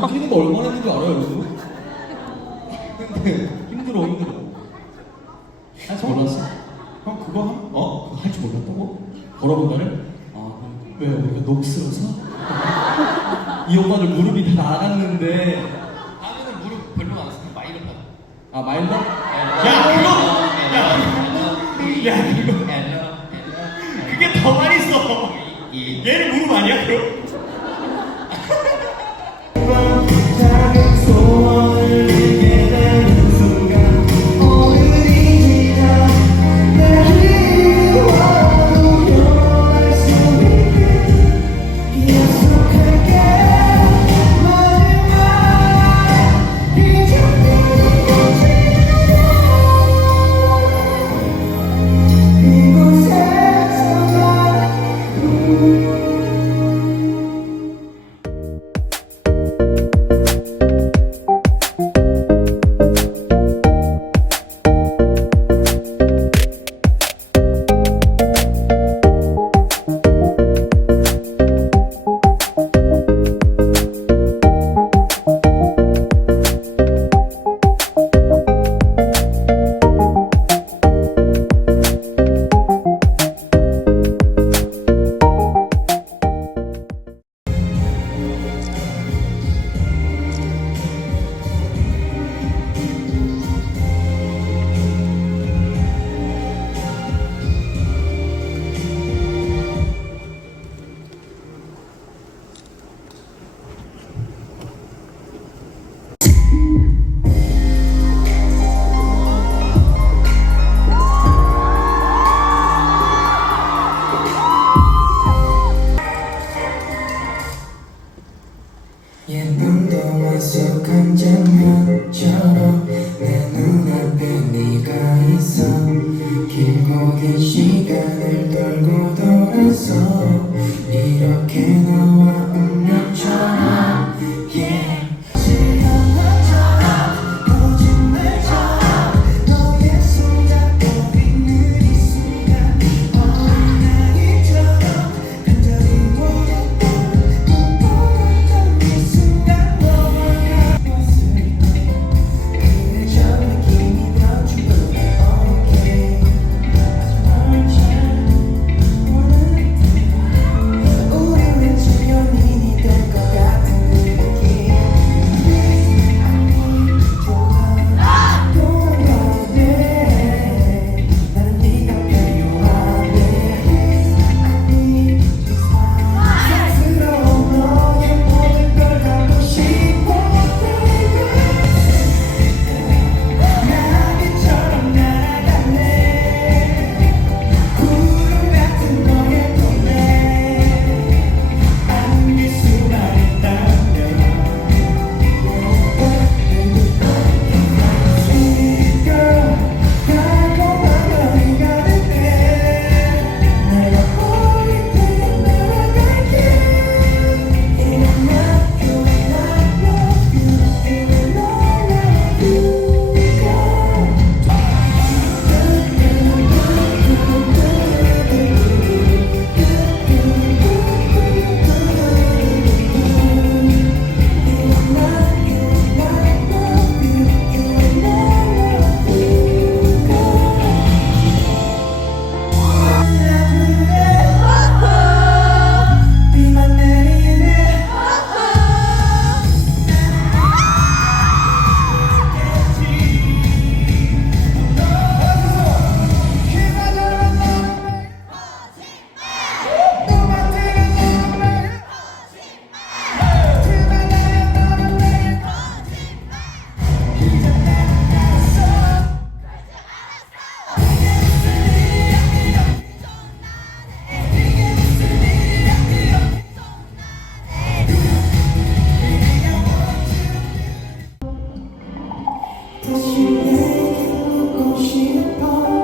이거 뛰는 거 얼마나 힘든지 알아요, 여러분? 근데 힘들어, 힘들어. 할 줄 몰랐어? 형 그거 한, 어? 그거 할 줄 몰랐다고? 걸어본다를? 아, 왜 우리가 녹슬어서? 이 오빠들 무릎이 다 나갔는데 하면은 무릎 별로 안 쓰면 마이를 받아. 아 마일러? 야 야, 이거 그게 더 많이 써. 얘는 무릎 아니야, 그럼? 한 장면처럼 내 눈앞에 네가 있어. 길고 긴 시간을 다시 내려오고 싶어.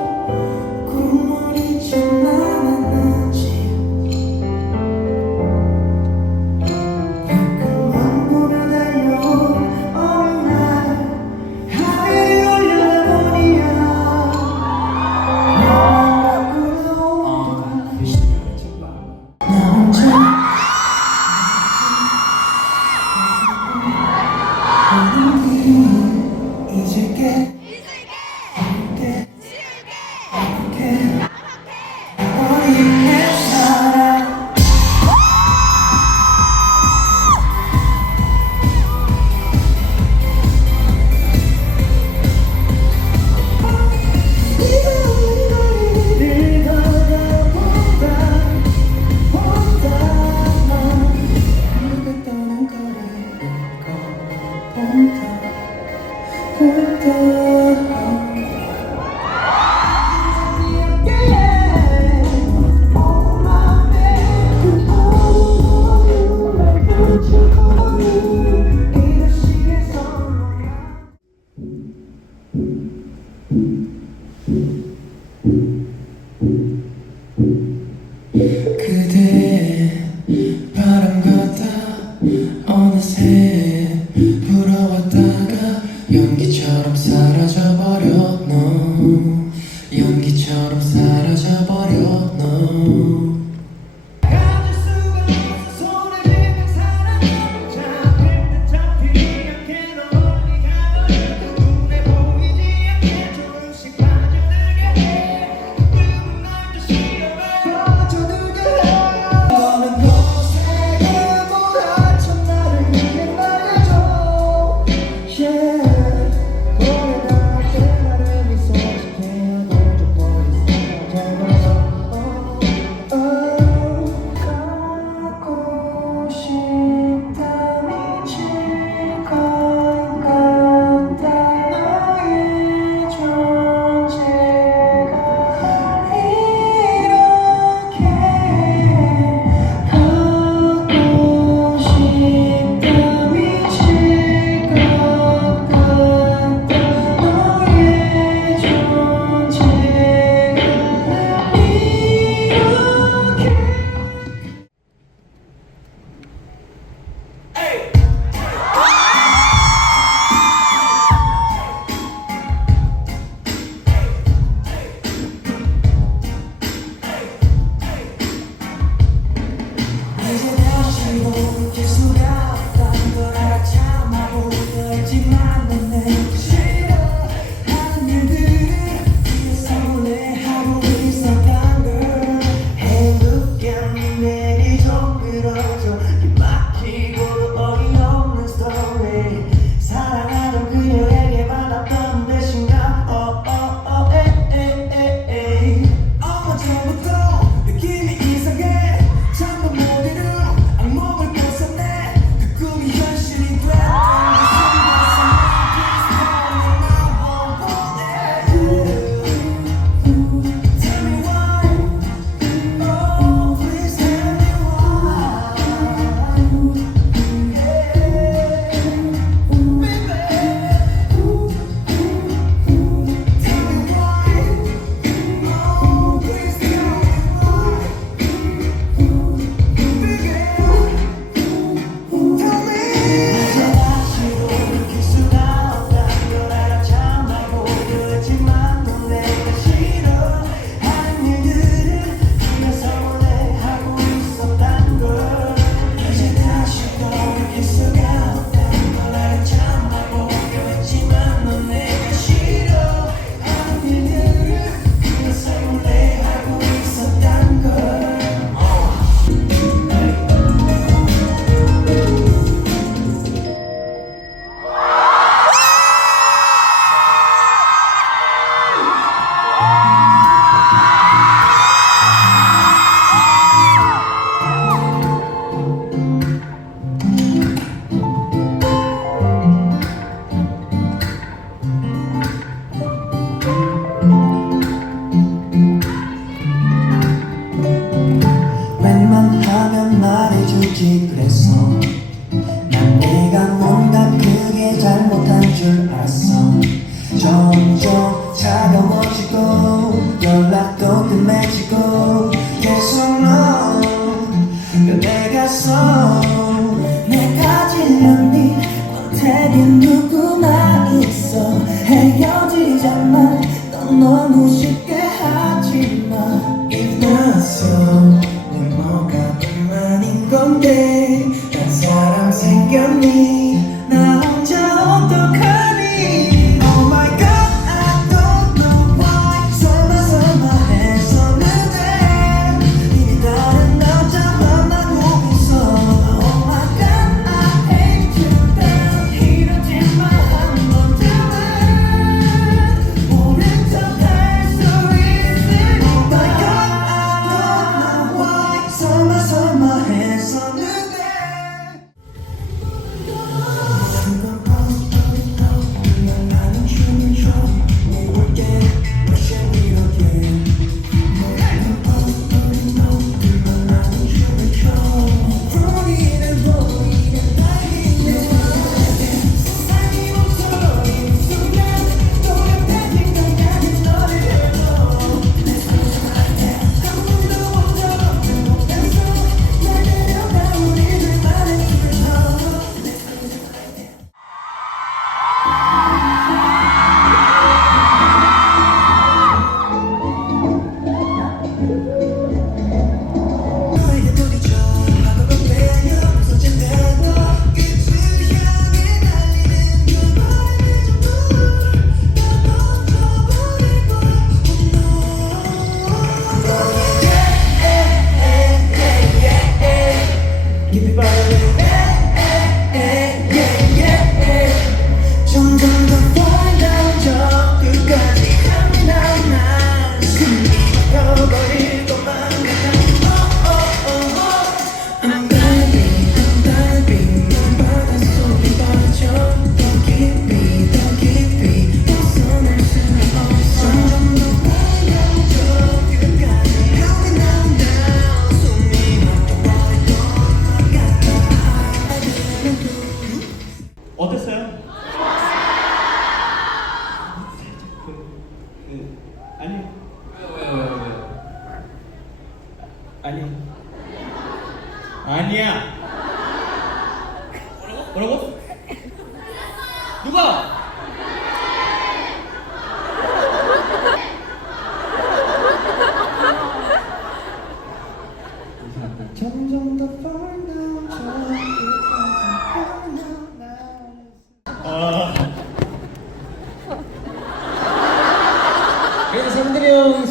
in the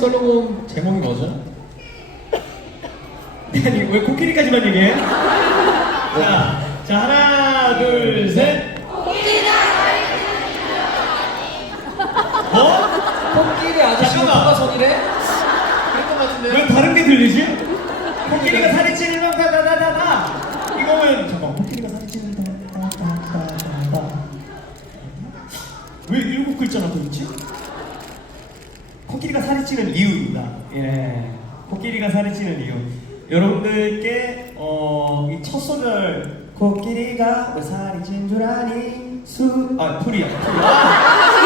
솔로몬 제목이 뭐죠? 아니 왜 코끼리까지만 얘기해? 자, 자 하나 둘 셋. 뭐? 코끼리 아저씨가 잠깐만. 누가 손이래? 그럴 것 같은데. 왜 다른 게 들리지? 코끼리가 살이 찌는 다다다다다 이거는 잠깐 코끼리가 살이 찌는 다다다다다 왜 일곱 글자나 들었지? 코끼리가 살이 찌는 이유입니다. 예, 코끼리가 살이 찌는 이유. 여러분들께 어, 이 첫 소절 코끼리가 왜 살이 찐 줄 아니 수 아 풀이야 풀. 아!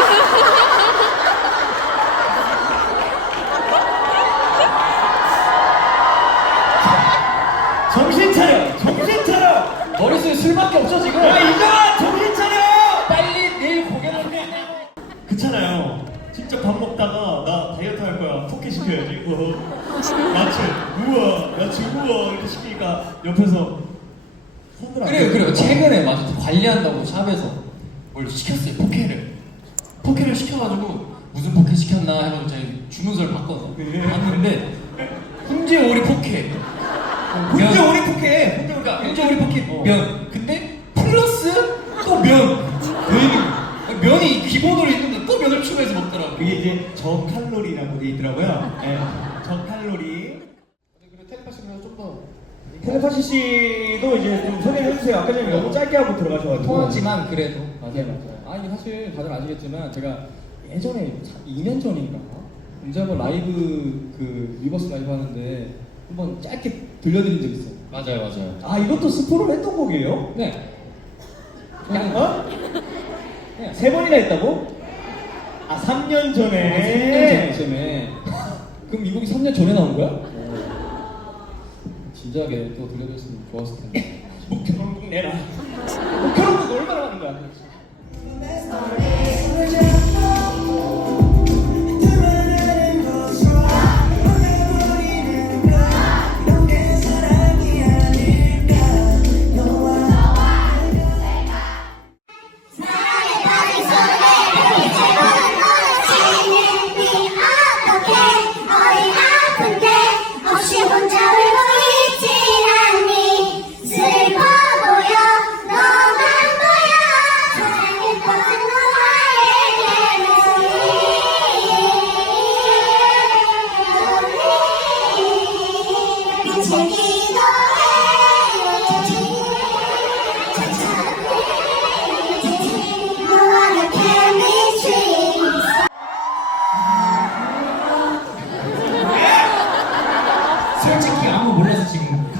포켓 시켜야지 어. 야채 우와 야채 우와 이렇게 시키니까 옆에서 안 그래요, 대. 그래요. 최근에 맞아 관리한다고 샵에서 뭘 시켰어요. 포케를. 포케를 시켜가지고 무슨 포케 시켰나 해가지고 제가 주문서를 봤거든요. 네. 봤는데 훈제 오리 포케. 훈제 오리 포켓 훈제 오리 그러니까 훈제 오리 포케 어. 면. 근데 플러스 또 면. 면이 면이 기본으로 있는 데또 면을 추가해서 먹더라고. 그게 이제 저칼로리라고 돼 있더라고요 네. 저칼로리 그리고 텔레파시면서 좀더 텔레파시 씨도 이제 좀 소개해 주세요 아까 전에 너무 짧게 하고 들어가셔가지고 통하지만 그래도 맞아요, 맞아요. 아, 이게 사실 다들 아시겠지만 제가 예전에 2년 전인가 언제 한번 라이브 그 리버스 라이브 하는데 한번 짧게 들려드린 적 있어요. 맞아요, 맞아요. 아 이것도 스포를 했던 곡이에요? 네. 어? 네. 세 번이나 했다고? 아 3년 전에 3년 전에. 그럼 이 곡이 3년 전에 나온 거야? 진작에 또 들려줬으면 좋았을 텐데. 목표로 내라 목표로 얼마나 하는 거야? 솔직히 아무 몰라서 지금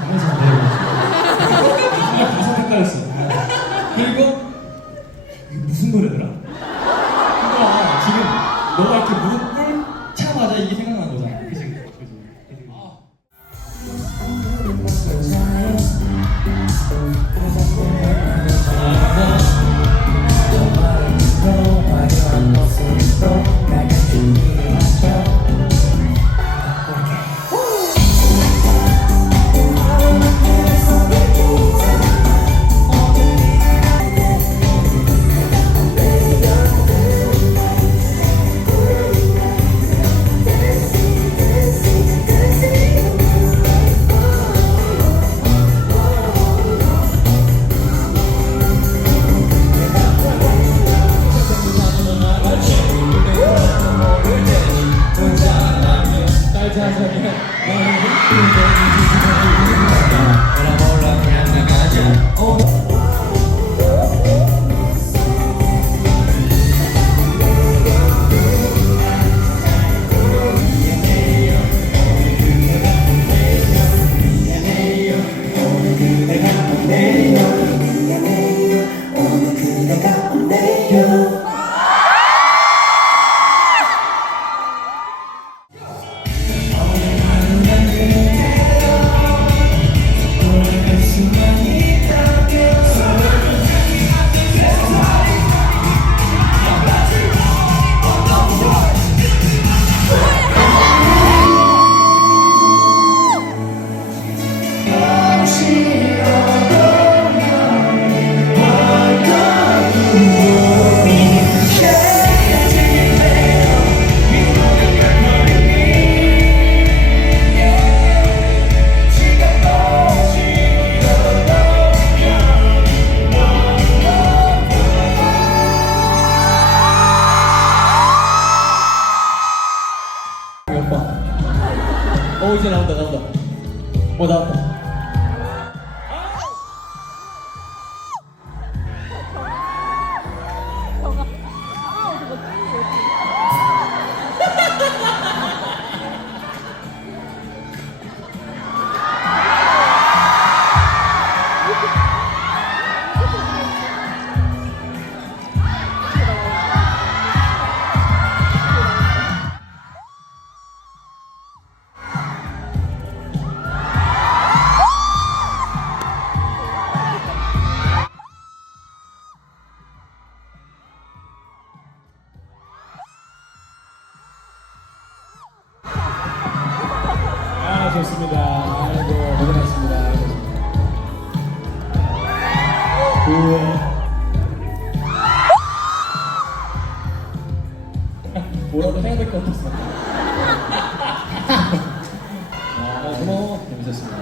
재밌었습니다.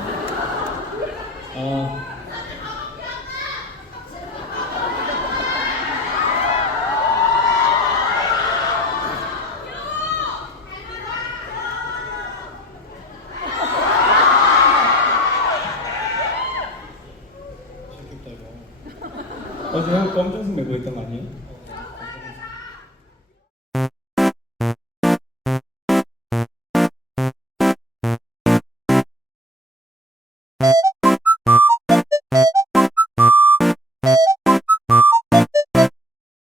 아, 어제 형 검정색 메고 있던 거 아니에요?